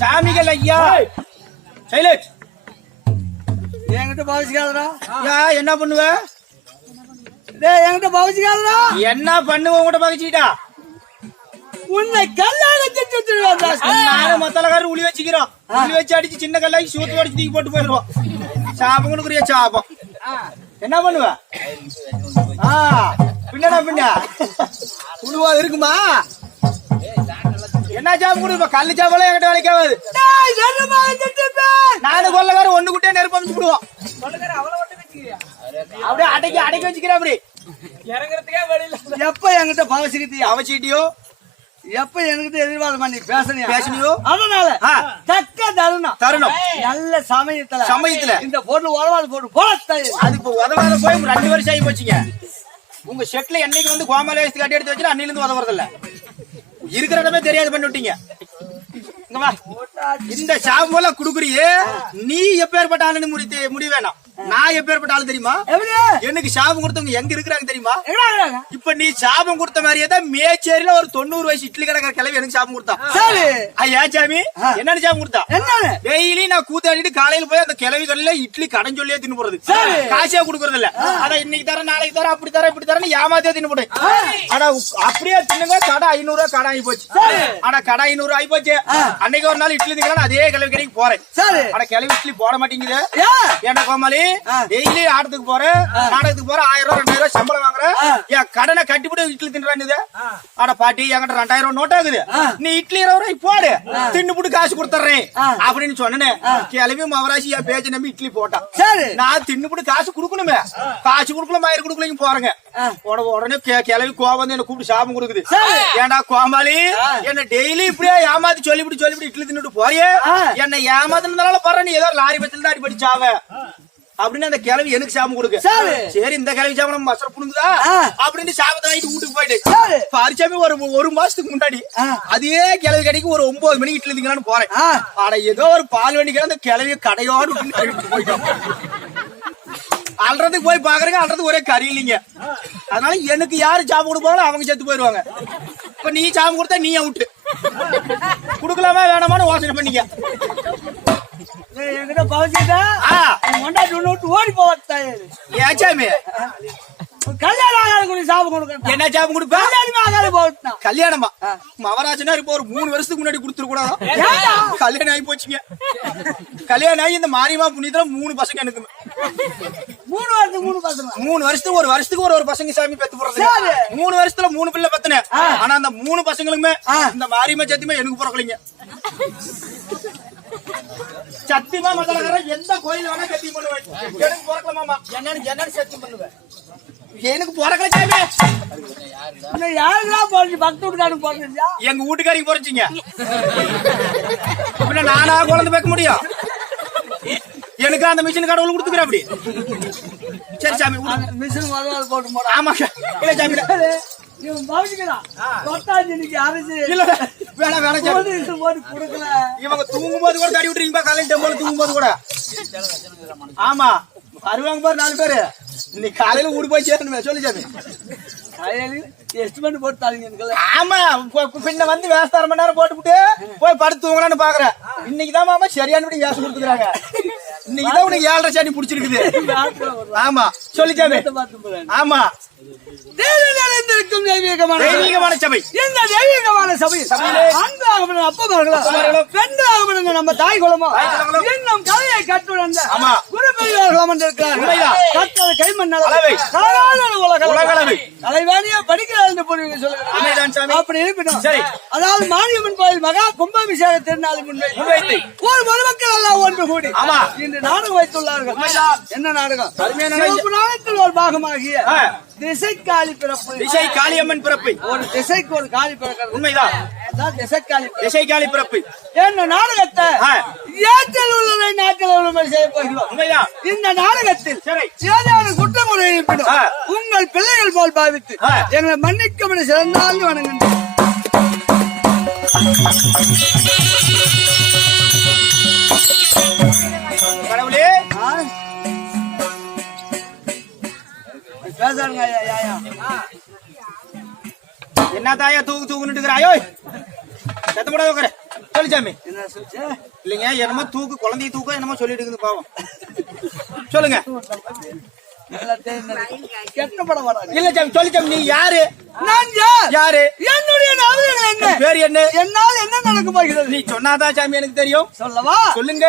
சாமிகள் ஐயா சைலட் என்கிட்ட பாவிச்சுக்காதடா. என்ன பண்ணுவ? என்கிட்ட பாவிச்சுக்காதடா. என்ன பண்ணுவ? உங்ககிட்ட பாவிச்சுக்கிட்டா உன்னை கல்லாக நானும் மத்தலக்காரர் உளி வச்சுக்கிறோம். உளி வச்சு அடிச்சு சின்ன கல்லாக்கி சூத்து அடிச்சு தூக்கி போட்டு போயிடுவோம். சாப்பம் கொடுக்குறியா சாப்பம்? என்ன பண்ணுவ? பின்னா பின்ன உழுவா இருக்குமா? என்ன சாப்பம் கொடுப்ப? கல்லு சாப்பெல்லாம் என்கிட்ட வேலைக்காவது. நானும் கொள்ளக்காரர் ஒண்ணு குட்டே நெருப்பு அமைச்சு விடுவோம். அப்படியே அடைக்கி அடைக்கி வச்சுக்கிறேன். அப்படி இறங்குறதுக்கே வழியில. எப்ப என்கிட்ட பாவசிக்கிட்டியோ அவச்சிட்டியோ, எப்ப என்கிட்ட எதிர்வாதமா நீ பேசணியோ, அதனால தக்க தருணம் நல்ல சமயத்துல இந்த பொருள் உதவாது போட்டு போல. அது இப்ப உதவாத போய் 2 வருஷம் ஆகி போச்சுங்க. உங்க ஷெட்ல என்னைக்கு வந்து கோமால வயசு கட்டி எடுத்து வச்சு அன்னில இருந்து உதவுறது இல்ல. இருக்கிற இடமே தெரியாது பண்ணி விட்டீங்க. இங்க வா. இந்த சாபம் எல்லாம் குடுக்குறியே, நீ எப்பேற்பட்ட ஆளுன்னு முடிவு வேணாம். நான் எப்பேற்பட்ட ஆளு தெரியுமா? எனக்கு சாபம் கொடுத்தவங்க எங்க இருக்கிறாங்க தெரியுமா? இப்ப நீ சாபம் கொடுத்த மாதிரியே தான் மேச்சேரியில ஒரு 90 வயசு இட்லி கடை கிளவி எனக்கு சாபம் கொடுத்தான். ஐயா சாமி, என்னன்னு சாபம் கொடுத்தா? டெய்லி நான் கூத்தாடிட்டு காலையில போய் அந்த கிளவி கடையில இட்லி கடன் சொல்லியே தின்னு போறது. காசே கொடுக்கறது இல்ல. அதான் இன்னைக்கு தரேன், நாளைக்கு தரேன், அப்படி தரேன், இப்படி தரேன் ஏமாத்தியே தின்னு போட்டேன். ஆனா அப்படியே தின்னுங்க, கடை 500 ரூபாய் கடை ஆகி போச்சு. ஆனா கடை 500 ஆகி போச்சு. அன்னைக்கு ஒரு நாள் இட்லி திங்கலாம், அதே கிளவி கடைக்கு போறேன். ஆனா கிளவி இட்லி போட மாட்டேங்குது. ஏன்னா கோமாளி, டெய்லி ஆட்டத்துக்கு போறேன், நாடகத்துக்கு போறேன், 1000 ரூபாய் 2000 ரூபாய் சம்பளம் வாங்குறேன். என் கடனை கட்டிவிட்டு இட்லி தின்றான்னு. ஆட பாட்டி, என்கிட்ட 2000 ரூபாய் நோட் ஆகுது, நீ இட்லி 20 ரூபாய் போடு, தின்னுபுட்டு காசு கொடுத்துறேன் அப்படின்னு சொன்னேன். கிளவி மவராசி என் பேச்ச நம்பி இட்லி போட்டான். நான் தின்னுபுட்டு காசு கொடுக்கணுமே, காசு கொடுக்கல, மயிறு கொடுக்கலையும் போறேங்க. உடனே கிளவி கோவம் வந்து என்ன கூப்பிட்டு சாபம் கொடுக்குது. ஏண்டா கோமாளி, என்ன டெய்லி இப்படியே ஏமாத்தி சொல்லிவிட்டு இட்லி தின்னுட்டு போறியே, என்ன ஏமாத்தினால பாரு, நீ ஏதோ லாரி பத்தில தான் அடிப்படி சாவ அப்படின்னு அந்த கிளவி எனக்கு சாபம் கொடுக்கு. சரி, இந்த கிளவி சாபம் நம்ம மசர புடுங்குதா அப்படின்னு சாபத்தை வாங்கிட்டு வீட்டுக்கு போயிட்டு பரிச்சாமி ஒரு மாசத்துக்கு முன்னாடி அதே கிளவி கடைக்கு ஒரு 9 மணிக்கு இட்லி திங்கலான்னு போறேன். ஆனா ஏதோ ஒரு பால் வண்டிக்கு அந்த கிளவிய கடையோடு போயிட்டோம். அல்றதுக்கு போய் பாக்குறேங்க, அல்றது ஒரே கறி இல்லைங்க. அதனால எனக்கு யாரு சாபம் கொடுப்பாங்களோ அவங்க செத்து போயிருவாங்க. இப்ப நீ சாபம் கொடுத்தா நீ அவுட்டு. குடுக்கலாமா வேணாமான்னு யோசனை பண்ணிக்க. என்கிட்ட பவச்சிட்டா ஓடி போவாச்சாமி, கல்யாணம் ஆகாத சாபம் கொடுக்க. என்ன சாபம் கொடுப்பா? கல்யாணமா? மவராஜனா இப்ப ஒரு 3 வருஷத்துக்கு முன்னாடி கொடுத்துரு கூடாது. கல்யாணம் ஆகி போச்சுங்க. கல்யாணம் ஆகி இந்த மாரியம்மா புண்ணியத்துல 3 பசங்க எனக்கு. 3 வருஷத்துக்கு ஒரு வருஷத்துக்கு ஒரு பசங்க சாமி பெத்து போறது. 3 வருஷத்துல 3 பிள்ளை பத்தின. ஆனா அந்த 3 பசங்களுமே இந்த மாரியம்மா சத்தியமா எனக்கு பிறக்கலைங்க. சத்தியமா மதலகர எந்த கோயில் வேணா சத்தியம் பண்ணுவேன். எனக்கு பிறக்கலாமா? என்னன்னு சத்தியம் பண்ணுவேன். எனக்கு பிறக்கல சாமி. யாருதான் போச்சு? பக்த வீட்டுக்காரங்க போறீங்க. எங்க வீட்டுக்காரிக்கு போறீங்க. இப்ப நானா குழந்தை பேக்க முடியும்? எனக்கு அந்த மிஷின் கடவுள் கொடுத்துக்கிறேன். அப்படி சரி சாமி, மிஷின் போட்டு போட. ஆமா இல்ல சாமி, இவன் பவச்சிக்கிறான். அரசு இல்ல வேணா வேணா சாமி. கொடுக்கல. இவங்க தூங்கும் போது கூட தடி விட்டுறீங்க. காலையில் டெம்போல தூங்கும் போது கூட. ஆமா வருவாங்க பாரு 4 பேரு. இன்னைக்கு காலையில ஊடு போய் சேரணுமே. சொல்லி சாமி. எஸ்டிமேட் போட்டு தாங்க. ஆமா பின்ன வந்து வேஸ்ட் 1/2 மணி நேரம் போட்டுவிட்டு போய் படுத்து தூங்கலான்னு பாக்குறேன். இன்னைக்குதான் மாமா சரியானபடி வேஷம் கொடுத்துக்கிறாங்க. இன்னைக்குதான் உனக்கு 7:30 சாணி புடிச்சிருக்குது. ஆமா சொல்லி சாமி. ஆமா தெய்வீகமான சபை. இந்த தெய்வீகமான சபை ஆண்களாக அப்பமார்களும் பெண்களாக நம்ம தாய் குலமோ இன்னும் கலையை கற்றுணர்ந்த குரு பெரியவர்கள் அமர்ந்திருக்கிறார்கள். கற்றது கைமண்ண உலகளவை கலைவாணியா படிக்கிறார் என்று பொருள் சொல்லுங்க. அப்படி இருப்பினும் சரி, அதாவது மாரியம்மன் கோயில் மகா கும்பாபிஷேக திருநாள் முன்வைத்து ஒரு பொதுமக்கள் எல்லாம் ஒன்று கூடி இன்று நாடகம் வைத்துள்ளார்கள். என்ன நாடகம்? நாடகத்தில் ஒரு பாகமாகிய திசைக்காளி பிறப்பு. திசை காளியம்மன் பிறப்பு. ஒரு திசைக்கு ஒரு காளி பிறக்கிறது. உண்மைதான். திசைக்காளி பிறப்பு. என்ன நாடகத்தை ஏற்றல் உள்ளதை நாட்டில் உள்ள செய்ய போகிறோம். உண்மைதான். இந்த நாடகத்தில் ஏதாவது குற்றமுறை இருப்பினும் உங்கள் பிள்ளைகள் போல் பாவித்து எங்களை மன்னிக்கும் என சிறந்தால் வணங்குகின்றோம். கடவுளே பேசாருங்க. என்ன தாயா தூக்குன்னு இருக்கிறாயோ? சத்தம் போட உட்கார. சொல்லி சாமி. என்ன சொல்லுச்சு? இல்லைங்க, என்னமோ தூக்கு, குழந்தைய தூக்கம் என்னமோ சொல்லிட்டு இருக்குது பாவம். சொல்லுங்க. கெட்டப்பட வராங்க. இல்ல சாமி, சொல்லி சாமி. நீ யாரு? நான் யாரு? என்னுடைய நாவல்கள் என்ன? பேர் என்ன? என்னால் என்ன நடக்க போகிறது? நீ சொன்னாதான் சாமி எனக்கு தெரியும். சொல்லவா? சொல்லுங்க.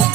ஆ